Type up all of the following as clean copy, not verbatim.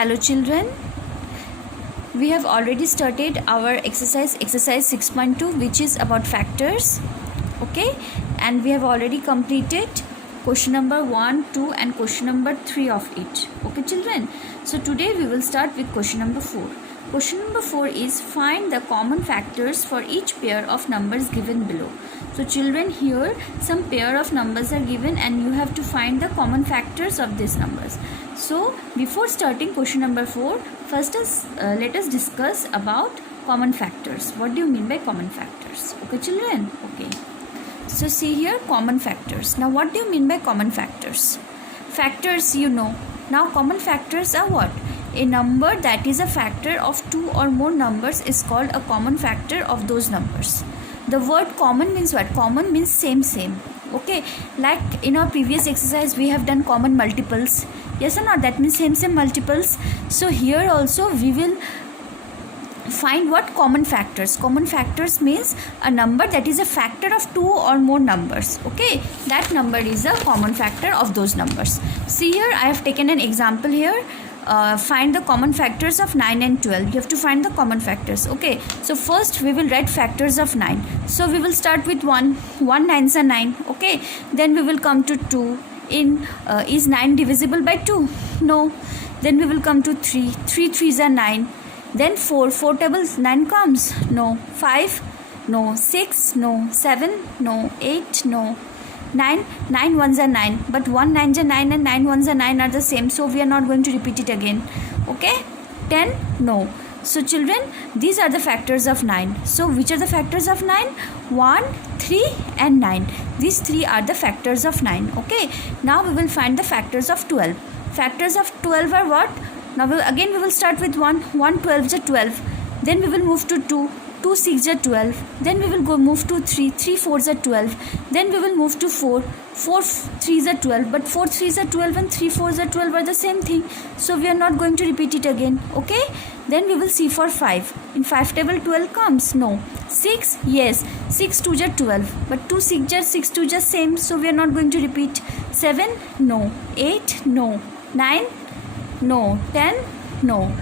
Hello children, we have already started our exercise 6.2, which is about factors. Okay, and we have already completed question number 1, 2 and question number 3 of it. Okay children, so today we will start with question number 4. Question number 4 is find the common factors for each pair of numbers given below. So children, here some pair of numbers are given and you have to find the common factors of these numbers. So before starting question number 4, first let us discuss about common factors. What do you mean by common factors? Okay children, okay. So see here, common factors. Now what do you mean by common factors? Factors, you know. Now common factors are what? A number that is a factor of two or more numbers is called a common factor of those numbers. The word common means what? Common means same. Okay, like in our previous exercise we have done common multiples. Yes or not? That means same multiples. So here also we will find what? Common factors. Common factors means a number that is a factor of two or more numbers. Okay, that number is a common factor of those numbers. See here, I have taken an example here. Find the common factors of 9 and 12. You have to find the common factors. Okay, so first we will write factors of 9. So we will start with 1. 1 9s are 9. Okay, then we will come to 2. Is 9 divisible by 2? No. Then we will come to 3. 3 3s are 9. Then 4 tables 9 comes. No. 5 no. 6 no. 7 no. 8 no. 9 ones are 9, but 1 9s are 9 and 9 ones are 9 are the same, so we are not going to repeat it again. Okay, 10 no. So children, these are the factors of 9. So which are the factors of 9? 1, 3 and 9. These three are the factors of 9. Okay, now we will find the factors of 12. Factors of 12 are what? Now we will start with 1. 1 12s are 12. Then we will move to 2. 2 6s are 12. Then we will move to 3. 3 4s are 12. Then we will move to 4. 4 3s are 12. But 4 3s are 12 and 3 4s are 12 are the same thing. So we are not going to repeat it again. Okay. Then we will see for 5. In 5 table 12 comes? No. 6? Yes. 6 2s are 12. But 2 6s are 6 2s are same. So we are not going to repeat. 7? No. 8? No. 9? No. 10? No.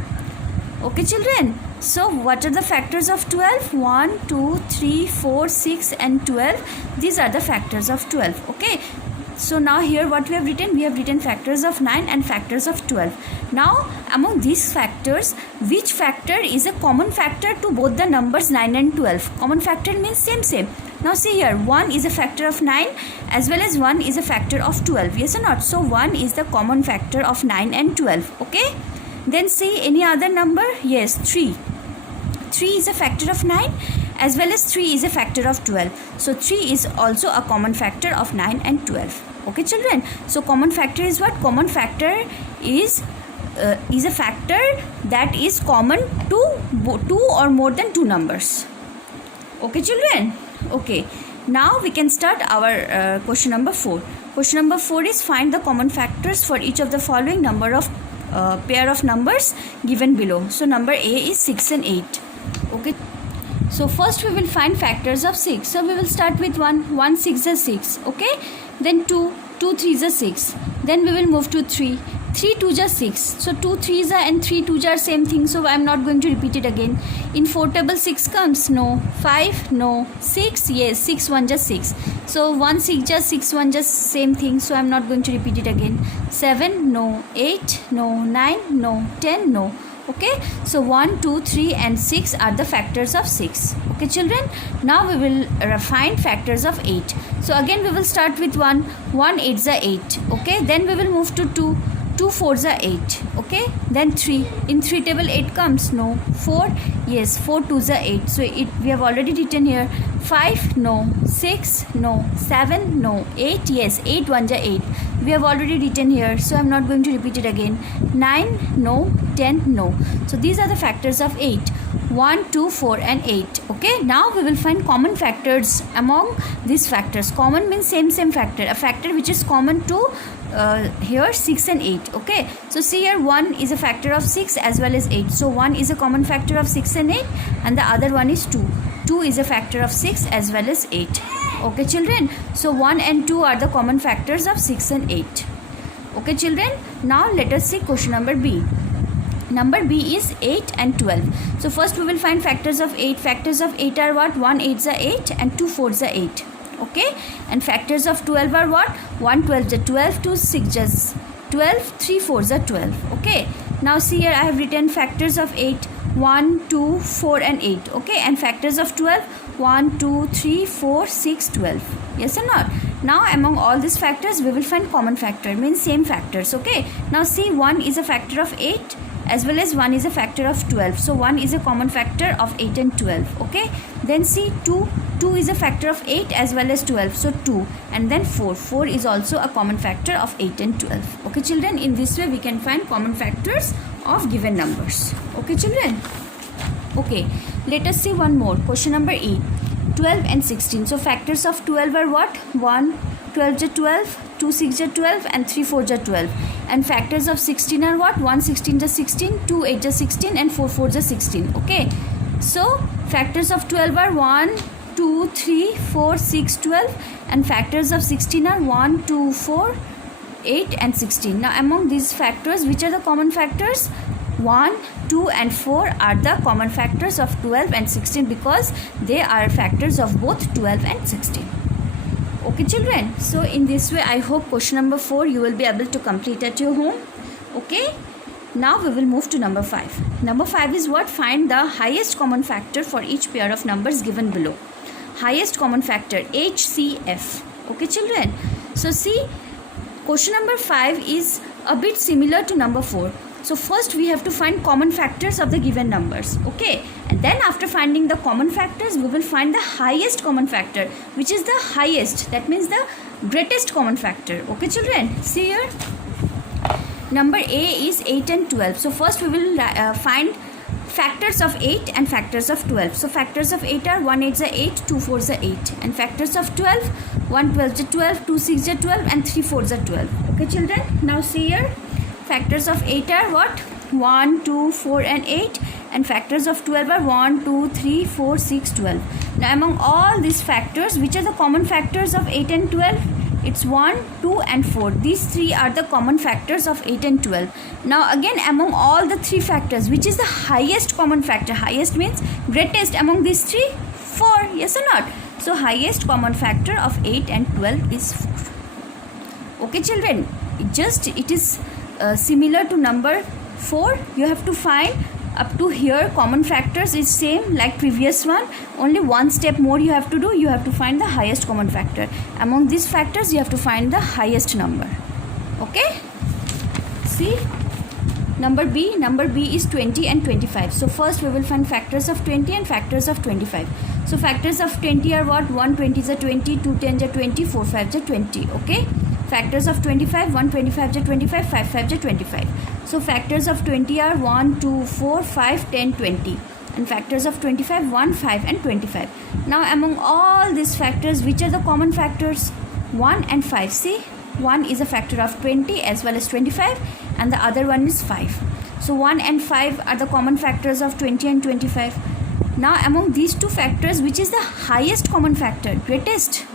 Okay children. So what are the factors of 12? 1, 2, 3, 4, 6 and 12. These are the factors of 12. Okay. So now here what we have written? We have written factors of 9 and factors of 12. Now among these factors, which factor is a common factor to both the numbers 9 and 12? Common factor means same. Now see here, 1 is a factor of 9 as well as 1 is a factor of 12. Yes or not? So 1 is the common factor of 9 and 12. Okay. Then see any other number? Yes, 3. 3 is a factor of 9 as well as 3 is a factor of 12. So 3 is also a common factor of 9 and 12. Okay children. So common factor is what? Common factor is a factor that is common to two or more than two numbers. Okay children. Okay. Now we can start our question number 4. Question number 4 is find the common factors for each of the following number of pair of numbers given below. So number A is 6 and 8. Okay, so first we will find factors of 6. So we will start with 1. 1 6 is 6. Okay, then 2 3s are 6. Then we will move to 3. 3 2s are 6. So 2 3s are and 3 2s are same thing, so I am not going to repeat it again. In 4 table 6 comes? No. 5 no. 6? Yes. 6 1 just 6. So 1 6 just 6 1 just same thing, so I am not going to repeat it again. 7 no. 8 no. 9 no. 10 no. Okay, so 1 2 3 and 6 are the factors of 6. Okay children, now we will find factors of 8. So again we will start with 1. 1 8s are 8. Okay, then we will move to 2. 2 4s are 8. Okay, then 3. In 3 table 8 comes? No. 4? Yes. 4 2s are 8. So we have already written here. 5? No. 6? No. 7? No. 8? Yes. 8 1s are 8. We have already written here, so I am not going to repeat it again. 9? No. 10? No. So these are the factors of 8. 1, 2, 4 and 8. Okay, now we will find common factors among these factors. Common means same factor. A factor which is common to here 6 and 8. Okay, so see here 1 is a factor of 6 as well as 8. So 1 is a common factor of 6 and 8 and the other one is 2. 2 is a factor of 6 as well as 8. Okay children, so 1 and 2 are the common factors of 6 and 8. Okay children, now let us see question number B. Number B is 8 and 12. So first we will find factors of 8. Factors of 8 are what? 1 8 is 8 and 2 4 is 8. Okay. And factors of 12 are what? 1 12 is 12, 2 6 is 12, 3 4 is 12. Okay. Now see here, I have written factors of 8. 1 2 4 and 8. Okay. And factors of 12, 1 2 3 4 6 12. Yes or not? Now among all these factors we will find common factor, means same factors. Okay. Now see, 1 is a factor of 8 as well as 1 is a factor of 12. So 1 is a common factor of 8 and 12. Okay. Then see, 2 is a factor of 8 as well as 12. So 2. And then 4 is also a common factor of 8 and 12. Okay children, in this way we can find common factors of given numbers. Okay children. Okay, let us see one more. Question number 8. 12 and 16. So factors of 12 are what? 1 12 is 12, 2 6 is 12 and 3 4 is 12. And factors of 16 are what? 1 16 is 16, 2 8 is 16 and 4 4 is 16. Okay. So factors of 12 are 1 2 3 4 6 12 and factors of 16 are 1 2 4 8 and 16. Now among these factors, which are the common factors? 1 2 and 4 are the common factors of 12 and 16 because they are factors of both 12 and 16. Okay children, so in this way I hope question number 4 you will be able to complete at your home. Okay. Now we will move to number 5. Number 5 is what? Find the highest common factor for each pair of numbers given below. Highest common factor, HCF. Okay children. So see, question number 5 is a bit similar to number 4. So first we have to find common factors of the given numbers. Okay. And then after finding the common factors, we will find the highest common factor, which is the highest. That means the greatest common factor. Okay children. See here. Number A is 8 and 12. So first we will find factors of 8 and factors of 12. So factors of 8 are 1 8 is 8, 2 4 is 8. And factors of 12, 1 12 is 12, 2 6 is 12 and 3 4 is 12. Okay children. Now see here. Factors of 8 are what? 1 2 4 and 8. And factors of 12 are 1 2 3 4 6 12. Now among all these factors, which are the common factors of 8 and 12? It's 1, 2 and 4. These three are the common factors of 8 and 12. Now again, among all the three factors, which is the highest common factor? Highest means greatest among these three? 4. Yes or not? So highest common factor of 8 and 12 is 4. Okay children, it is similar to number 4. You have to find up to here common factors is same like previous one. Only one step more you have to do. You have to find the highest common factor. Among these factors you have to find the highest number. Okay. See, number B is 20 and 25. So first we will find factors of 20 and factors of 25. So factors of 20 are what? 1 20 is a 20, 2 10 is a 20, 4 5 is a 20. Okay. Factors of 25, 1 25 is 25, 5 5 is 25. So factors of 20 are 1, 2, 4, 5, 10, 20. And factors of 25, 1, 5 and 25. Now among all these factors, which are the common factors? 1 and 5. See, 1 is a factor of 20 as well as 25 and the other one is 5. So 1 and 5 are the common factors of 20 and 25. Now among these two factors, which is the highest common factor? Greatest?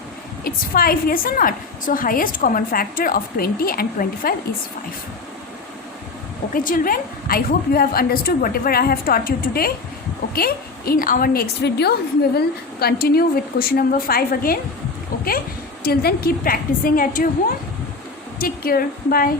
It's 5, yes or not? So highest common factor of 20 and 25 is 5. Okay children, I hope you have understood whatever I have taught you today. Okay, in our next video we will continue with question number 5 again. Okay, till then keep practicing at your home. Take care. Bye.